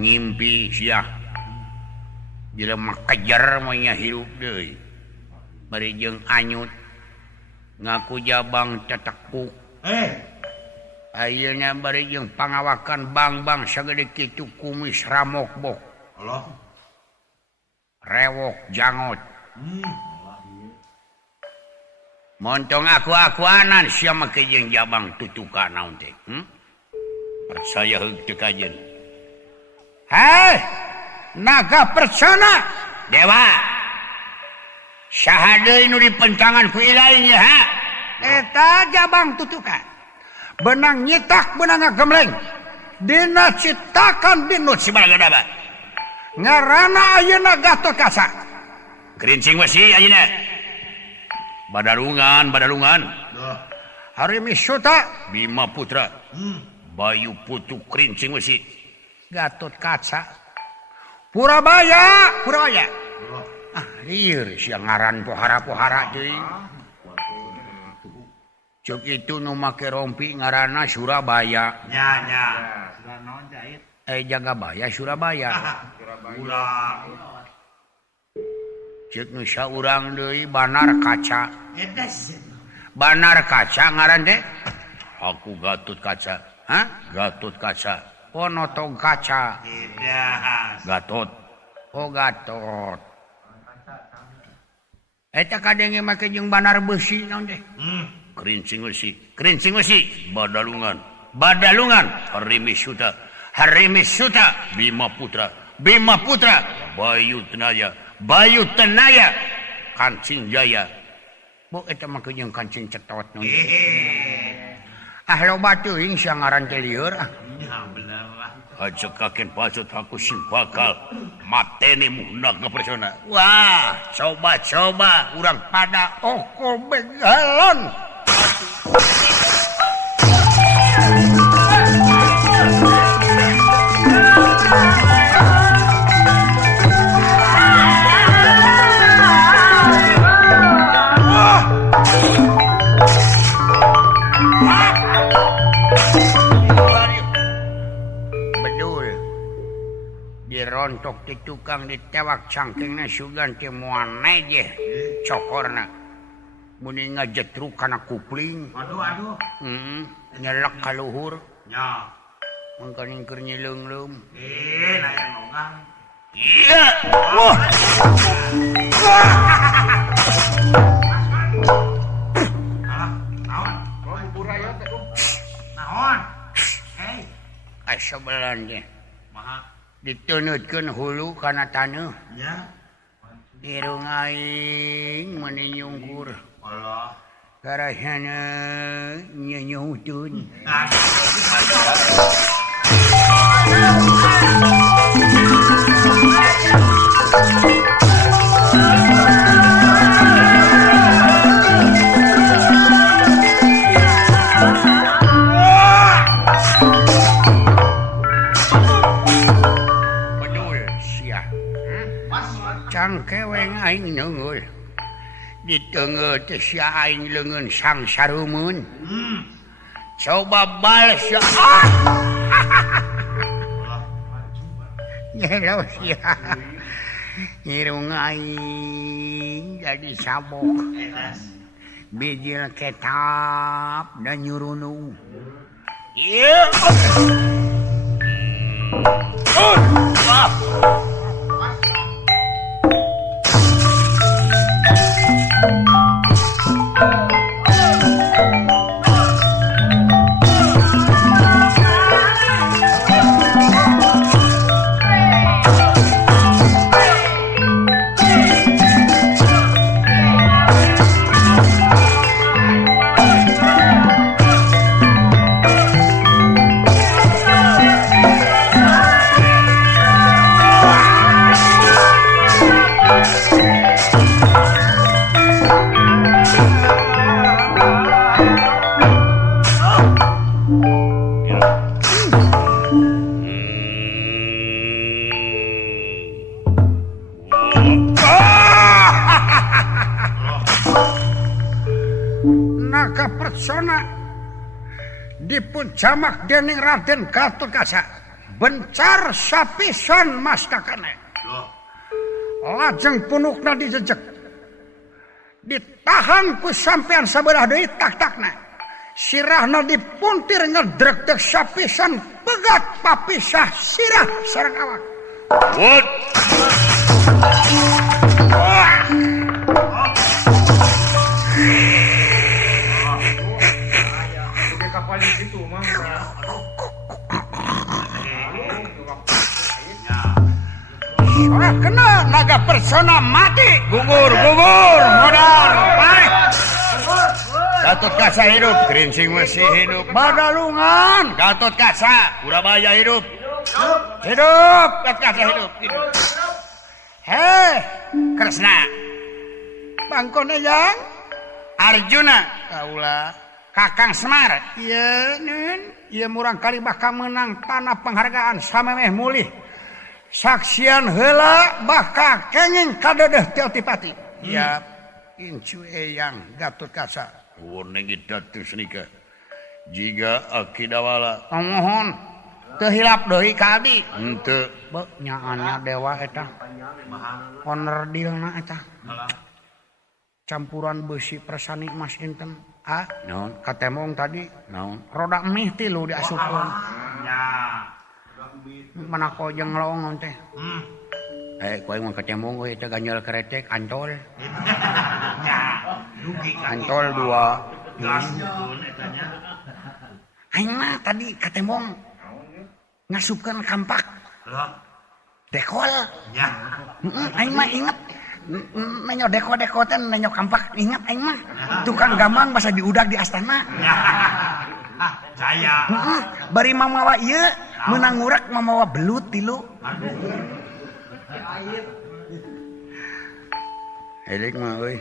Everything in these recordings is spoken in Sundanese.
ngimpi sia jelema kejar monya hirup deui bari jeung anyut ngaku jabang cetekuk ayeuna bari jeung pangawakan bang-bang sagede kitu kumis ramokbok Allah rewok jangot montong aku-akuanan sia make jeung jabang tutukan naon teh percaya heug teu kajeun hei naga persona dewa saha deui nu dipencangan ku ilahi ha eta jabang tutukan benang nyitak benang gemleng dina citakan binut sibalagada ngaranna ayeuna Gatot Kaca Krincing Wesi ayeuna Badalungan Harimi Suta Bima Putra Bayu Putu Krincing Wesi Gatot Kaca Purabaya lieur sia ngaran pohara-pohara deui cuk itu nu make rompi ngaranna Surabaya nya naon jahit Jagabaya Surabaya cuk nu saurang deui Banar Kaca ngaran teh aku Gatot Kaca Gatot Kaca Ponotong Kaca Gatot Gatot eta kadenge make jeung Banar Besi naon teh Krincing Wesi Badalungan Harimi Suta Bima Putra Bayu Tenaya Kancing Jaya bo eta make jeung Kancing Cetot naon loba teuing sia ngaran teh lieur ajekakeun pasut aku sing bakal mateni muhna persona wah coba urang pada oko begalon dirontok di tukang ditewak cangkingna sugan teh moal nejeh cokorna muni ngajetruk kana kupling aduh nyelek ka luhur nya mangkaning keur nyileungleum layan nongang iya wah naon buraya teh naon sabelan teh maha diteunutkeun hulu kana taneuh nya irung aing meuni nyungkur Allah karasana nyeuhkeun cangkeweng aing neungeul diteungeuh teh sia aing leungeun sang sarumun coba bales ya nyelo sia irung aing jadi sabok bijil ketap dan nyurunu ieu Naga Persona dipun jamak dening Raden Gatot Kaca bencar sapisan mas kakane lajeng punukna dijejek ditahan ku sampean sabelah deui tak-takna sirahna dipuntir ngedrek teh sapisan pegat papisah sirah sareng awak. What? Ora kena naga persona mati gugur modal baik Gatot Kaca hidup Gerincing masih hidup Badalungan Gatot Kaca Surabaya hidup Gatot Kaca hidup Kresna Bangkone yang Arjuna kaula Kakang Semar ieu nun ieu murang kali bakal menang tanah penghargaan samemeh mulih saksian heula bakal kenging kadedeh Tiltipati ya Incu Eyang Gatot Kaca Warning datu senika jika akidawala mohon teu hilap deui ka abdi henteu beuh nyaannya dewa eta owner dealna eta campuran besi persani Mas Inten naon katemong tadi naon roda mih tilu diasupkeun mana ko jeung laongon teh kowe mah katemong we teh ganjel kretek antol antol 2 aing mah tadi katemong ngasupkeun kampak dekol aing mah inget nenyo deko teh nenyo kampak ingat aing mah tukang gambang basa diudag di astana jaya bari mamawa ieu meunang ngurak mamawa belut tilu elik mah euy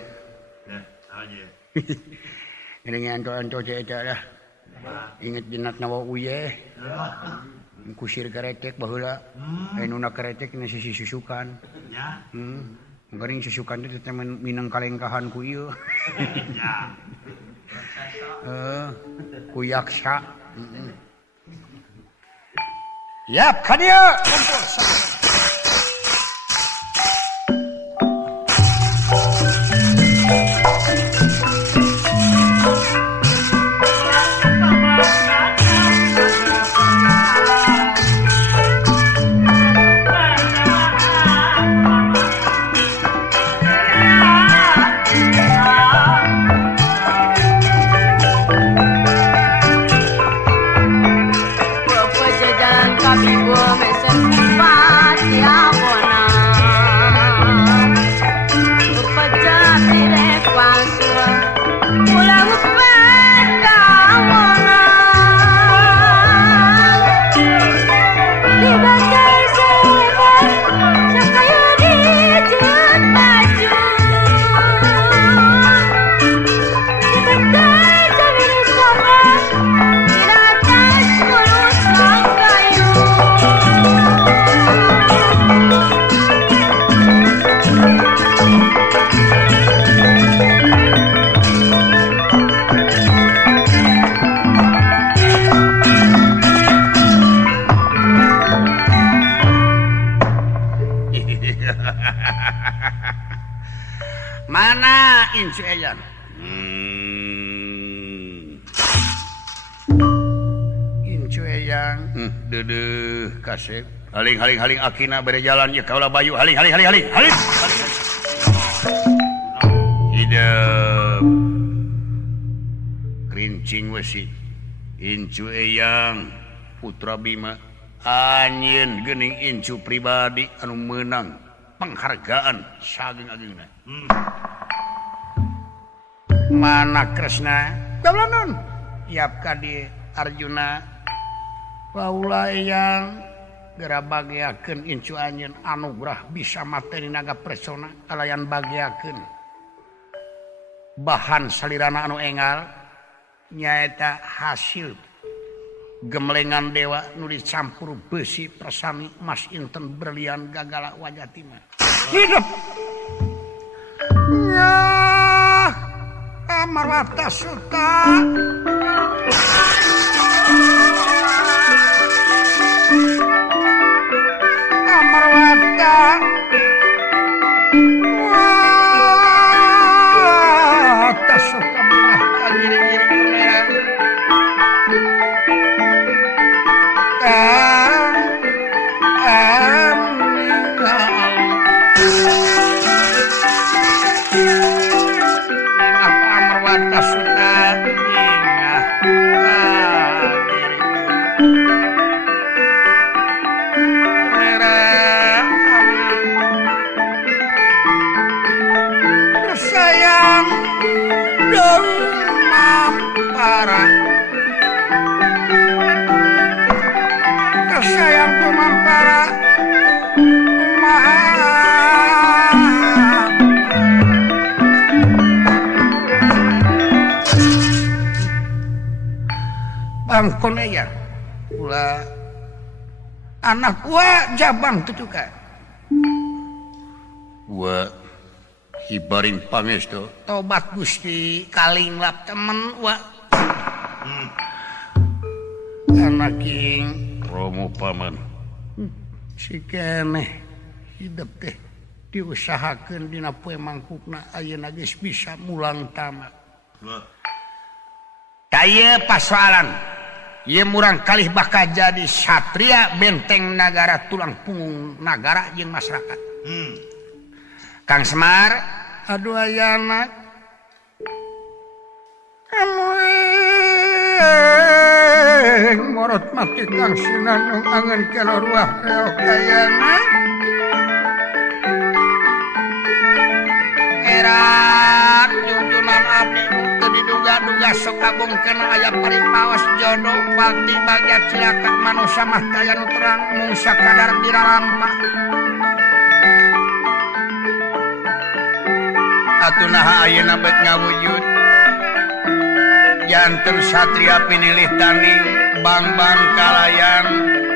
ini antol eta dah inget jenat nawa uye kusir keretek baheula ayeuna keretek na sisi susukan nya Gering susukan itu teh minang kalengkahan ku ieu. Ku yaksa. Yap, ka dieu. Mana Incu Eyang? Incu Eyang. Dedeh kasep. Haling akina bere jalan ya kaulah bayu. Haling. Hidup. Gerincing wesi. Incu Eyang putra Bima. Anjeun geuning Incu pribadi anu meunang penghargaan sageung-ageungna. Mana Kresna? Gablanon. Yap kadi Arjuna. Paula Eyang gara bagiakeun Incu anjeun anugrah bisa mateni naga presona kalayan bagiakeun bahan salirana anu enggal nyaeta hasil gemlengan dewa nu dicampur besi persami Mas Inten berlian gagala wajatima hidup ya amarata suta pangkon ya ulah anak gua jabang tutukan gua hibarin pangestu tobat Gusti kaling lap temen wa anak king Romo paman si keneh hidup teh diusahakeun dina poe mangkukna ayeuna geus bisa mulang tamat taya pasoalan ieu murang kalih bakal jadi satria benteng nagara tulang punggung nagara jeung masyarakat Kang Semar aduh aya anak morot mati Kang Sinanung angen kelor wah reok ayana erat junjunan abdi teu diduga-duga sok agung kena aya paring paos jodoh palti bagja cilaka manusia mah taya nu terang mung sakadar dirarampa atunaha ayeuna bet ngawujud janten satria pinilih tani bang-bang kalayan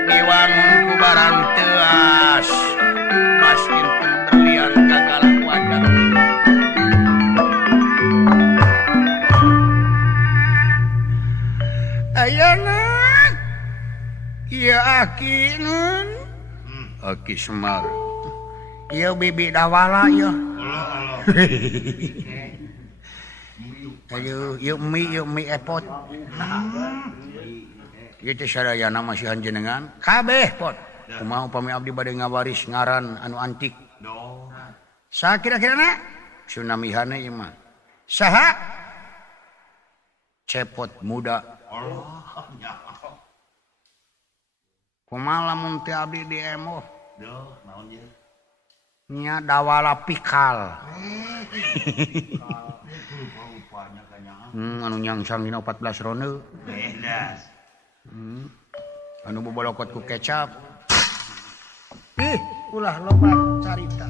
diwangun ku barang teas maskin berlian kagalang wadah ayana ieu aki nun Aki Semar ieu bibi dawala ieu ayo yuk mie epot ieu teh sadayana masihan jenengan kabeh pot kumaha upami abdi bade ngawaris ngaran anu antik saha kira-kirana sunamihana ieu mah saha cepot muda kumaha lamun teh abdi di emoh nya dawala pikal anu nyangsang dina 14 rone anu bobolokot ku kecap ulah loba carita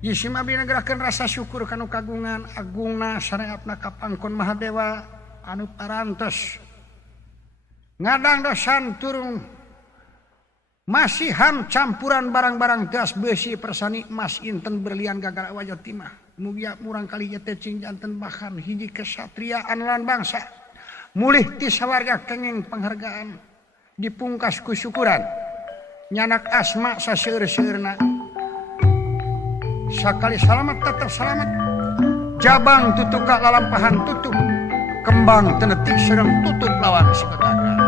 Yisim abdi nagarakeun rasa syukur kanu kagungan agungna sareatna ka Pangkon Mahadewa anu parantos ngadang dosan turung masihan campuran barang-barang gas besi persani emas inten berlian gagara wajah timah mugia murang kali teh cing janten bahan hiji kesatriaan lan bangsa mulih ti sawarga kenging penghargaan dipungkas ku syukuran nyanak asma saseur-seurna sakali selamat tetap selamat jabang tutuka lalampahan tutup kembang tenetik sedang tutup lawan sebetulnya